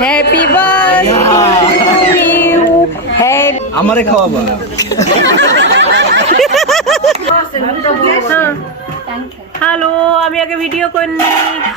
Happy birthday you happy আমারে খাওয়াবা। Hello আমি আগে ভিডিও করি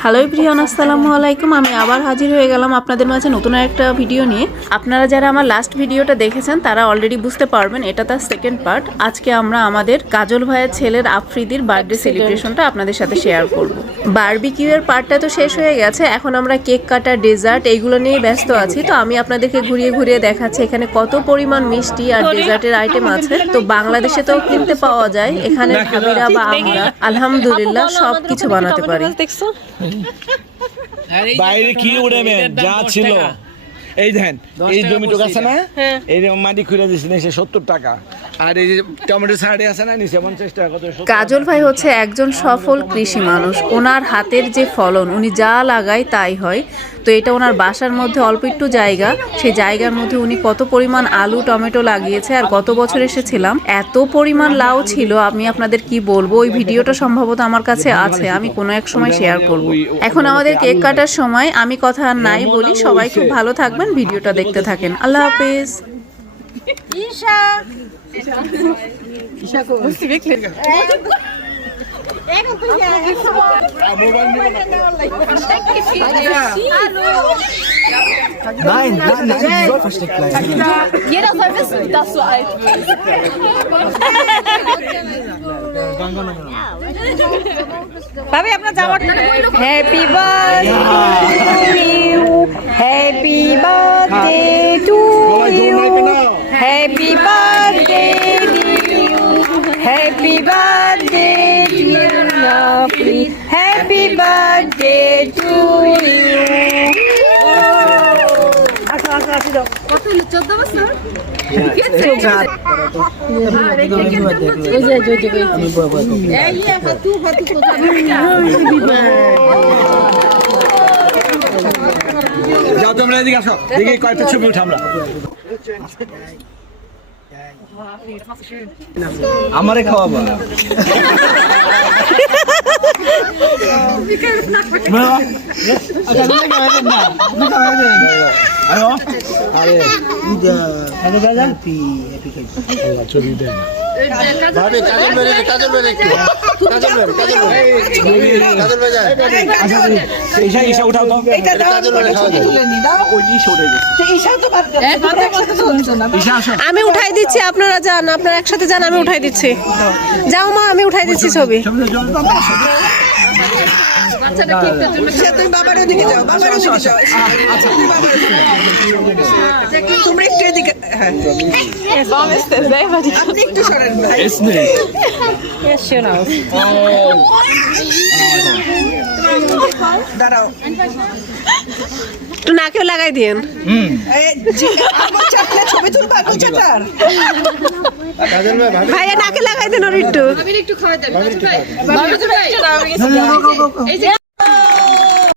হ্যালো প্রিয়ন আসসালামু আলাইকুম। আমি আবার হাজির হয়ে গেলাম আপনাদের মাঝে নতুন একটা ভিডিও নিয়ে। আপনারা যারা আমার লাস্ট ভিডিওটা দেখেছেন তারা অলরেডি বুঝতে পারবেন এটা তার সেকেন্ড পার্ট আজকে আমরা আমাদের কাজল ভাইয়ের ছেলের আফ্রিদির বার্থডে সেলিব্রেশনটা আপনাদের সাথে শেয়ার করব। বারবিকিউ এর পার্টটা তো শেষ হয়ে গেছে। এখন আমরা কেক কাটা ডেজার্ট এইগুলো নিয়ে ব্যস্ত আছি। তো আমি আপনাদেরকে ঘুরিয়ে ঘুরিয়ে দেখাচ্ছি এখানে কত পরিমাণ মিষ্টি আর ডেজার্টের আইটেম আছে। তো বাংলাদেশে তো কিনতে পাওয়া যায়। এখানে ভাবিরা বা আমরা আলহামদুলিল্লাহ সব কিছু বানাতে পারি? দেখছ? বাইরে কি উড়ে মে যা ছিল। এই দেন এই জমিটুক আছে না? হ্যাঁ। এই মাটি খুঁড়ে দিচ্ছে এই সত্তর টাকা। কাজল ভাই হচ্ছে একজন সফল কৃষি মানুষ। ওনার হাতের যে ফলন, উনি যা লাগায় তাই হয়। তো এটা ওনার বাসার মধ্যে অল্প একটু জায়গা। সেই জায়গার মধ্যে উনি কত পরিমাণ আলু, টমেটো লাগিয়েছে আর গত বছর এসেছিলাম। এত পরিমাণ লাউ ছিল, আমি আপনাদের কি বলব? ওই ভিডিওটা সম্ভবত আমার কাছে আছে, আমি কোনো এক সময় শেয়ার করব। এখন আমাদের কেক কাটার সময়, আমি কথা নাই বলি। সবাই খুব ভালো থাকবেন, ভিডিওটা দেখতে থাকেন। আল্লাহ হাফেজ। Nein, nein, nein, die soll versteckt bleiben. Jeder soll wissen, dass du alt bist. ভাবি আপনার জামাটা happy birthday birthday to you যাও। তোমরা এদিকে আসো। দেখি কয়েকটা ছবি উঠে আমরা। আমারে খাওয়াবা ঈশা উঠাও তো আমি উঠাই দিচ্ছি, আপনারা যান, আপনারা একসাথে যান, আমি উঠাই দিচ্ছি। যাও মা, আমি উঠাই দিচ্ছি ছবি। তুমি বাবার ওদিকে যাও বাবার ওদিকে যাও। তোমরা এদিকে হ্যাঁ আপনি একটু সরেন ভাই। Ist nicht. দাঁড়াও। একটু নাকেও লাগাই দিন ছবি তুলবা কোচাটার ভাইয়া নাকে লাগাই দিন ওর একটু। একটু খাওয়া যায়